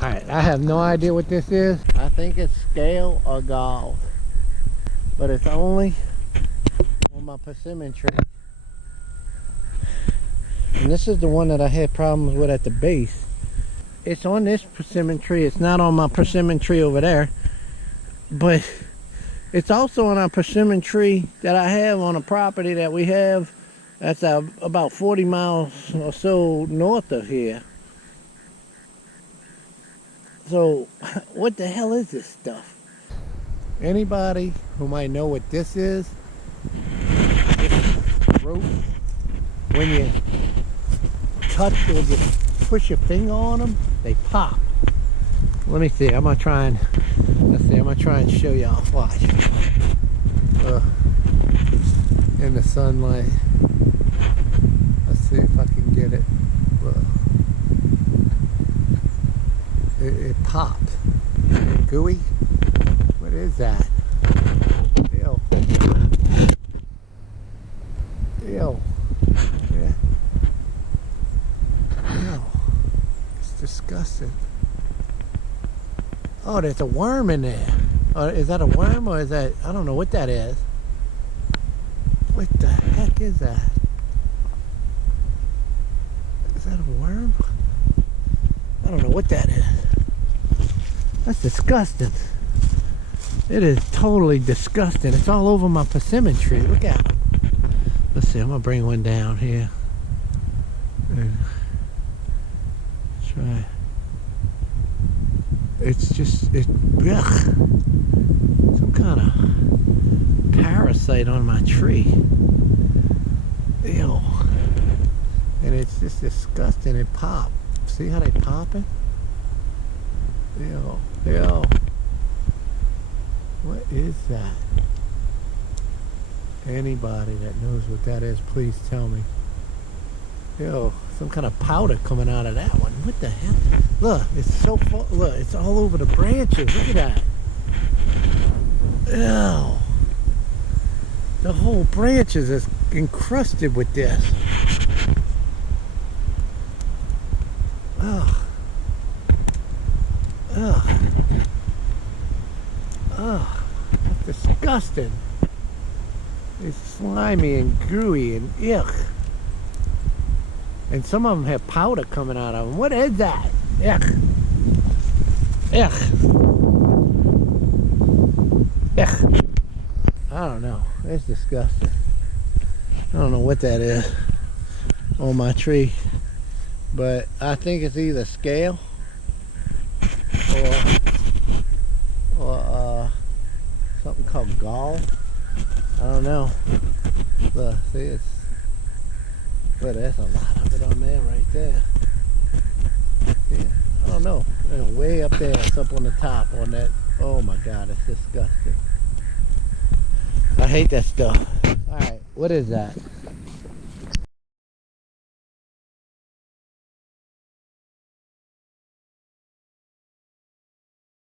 Alright, I have no idea what this is. I think it's scale or gall, but it's only on my persimmon tree. And this is the one that I had problems with at the base. It's on this persimmon tree. It's not on my persimmon tree over there, but it's also on our persimmon tree that I have on a property that we have that's about 40 miles or so north of here. So what the hell is this stuff? Anybody who might know what this is, this rope, when you touch or just push your finger on them, they pop. Let me see. I'm gonna try and show y'all. Watch. In the sunlight. Let's see if I can get it. It popped. Gooey. What is that? Ew. Ew. Yeah. Ew. It's disgusting. Oh, there's a worm in there. Oh, is that a worm or is that, I don't know what that is. What the heck is that? Is that a worm? I don't know what that is. That's disgusting. It is totally disgusting. It's all over my persimmon tree. Look at it. Let's see, I'm gonna bring one down here. And try. It's just, ugh. Some kind of parasite on my tree. Ew. And it's just disgusting. It popped. See how they pop it? Ew. Ew. What is that? Anybody that knows what that is, please tell me. Ew. Some kind of powder coming out of that one. What the hell? Look, it's so full. Look, it's all over the branches. Look at that. Ew. The whole branches is encrusted with this. Ugh. Ugh. Ugh. That's disgusting. It's slimy and gooey and yuck. And some of them have powder coming out of them. What is that? Yuck. Yuck. Yuck. I don't know. It's disgusting. I don't know what that is on my tree. But I think it's either scale or something called gall. I don't know. Look, see, it's, but there's a lot of it on there right there. Yeah, I don't know. Way up there, it's up on the top on that. Oh my God, it's disgusting. I hate that stuff. All right, what is that?